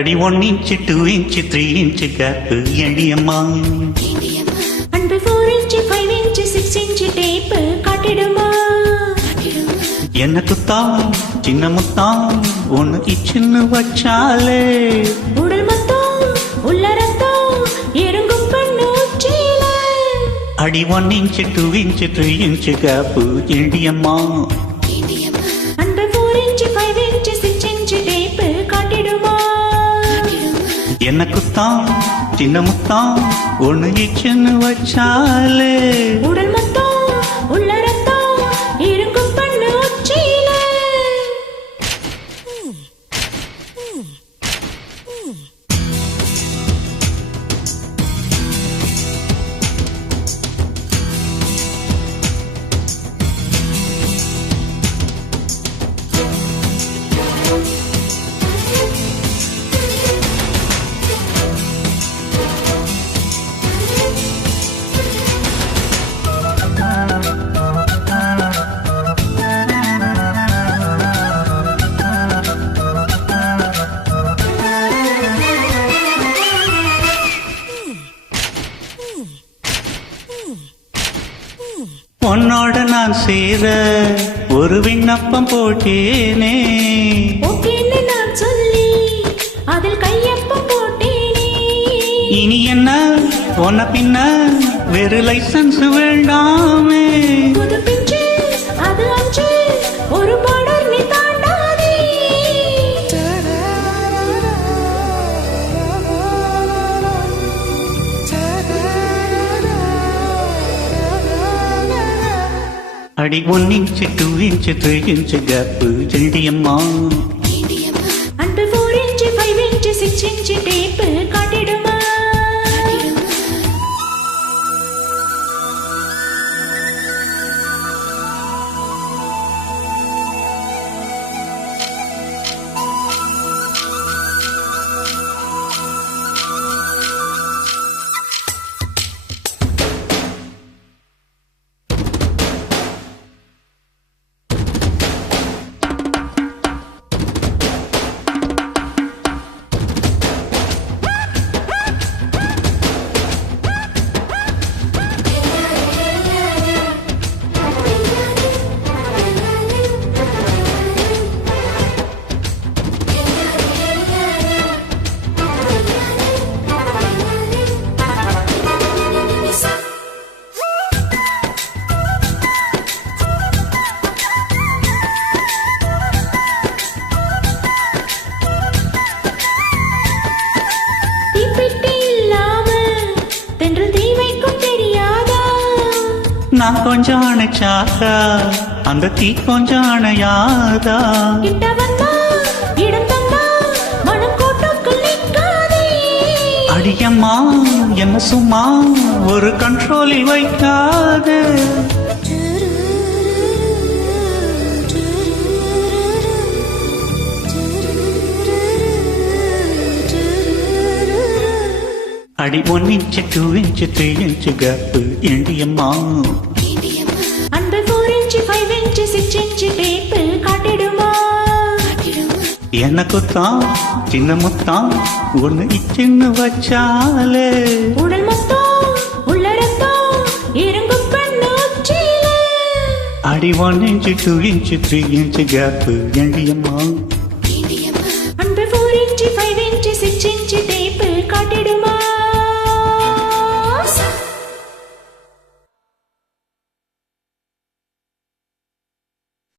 அடி 1 inch 2 inch 3 inch gap எடியம்மா. அன்பு 4 inch 5 inch 6 inch tape காட்டிடுமா? எனக்குத்தான் சின்ன முத்தான் ஒன்னு இச்சுன்னு வச்சாலே உடல் மொத்தம் உள்ள ரத்தம் எறுங்கும் பண்ணூச்சில. அடி 1 inch 2 inch 3 inch கேப்பு எடியம்மா. அன்பு 4 inch 5 inch 6 inch டேப்பு காட்டிடுமா? எனக்குத்தான் சின்ன முத்தான் ஒன்னு இச்சுன்னு வச்சாலே உடல் மொத்தம் உள்ள ரத்தம் எறுங்கும் பண்ணூச்சில. உன்னோட நான் சேர ஒரு விண்ணப்பம் போட்டேனே. ஓகேன்னு நான் சொல்லி அதில் கையொப்பம் போட்டேனே. இனி என்ன உன்ன பின்ன வேறு லைசன்ஸ் வேண்டாமே. புது பிஞ்சு அது அஞ்சு ஒரு பார்டர் நீ தாண்டாதே. அடி 1 inch 2 inch 3 inch கேப்பு எடியம்மா. அன்பு 4 inch 5 inch 6 inch டேப்பு காட்டிடுமா? நான் கொஞ்சம் அணைச்சாக்கா அந்த தீ கொஞ்சம் அணையாதா? கிட்ட வந்தா இடம் தந்தா மனம் கோட்டுக்குள் நிற்காதே. அடியம்மா என்ன சும்மா ஒரு கண்ட்ரோலில் வைக்காது. அடி 1 inch 2 inch 3 inch கேப்பு எடியம்மா. அன்பு 4 inch 5 inch 6 inch டேப்பு காட்டிடுமா? எனக்குத்தான் சின்ன முத்தான் ஒன்னு இச்சுன்னு வச்சாலே உடல் மொத்தம் உள்ள ரத்தம் எறுங்கும் பண்ணூச்சில. அடி 1 inch 2 inch 3 inch கேப்பு எடியம்மா.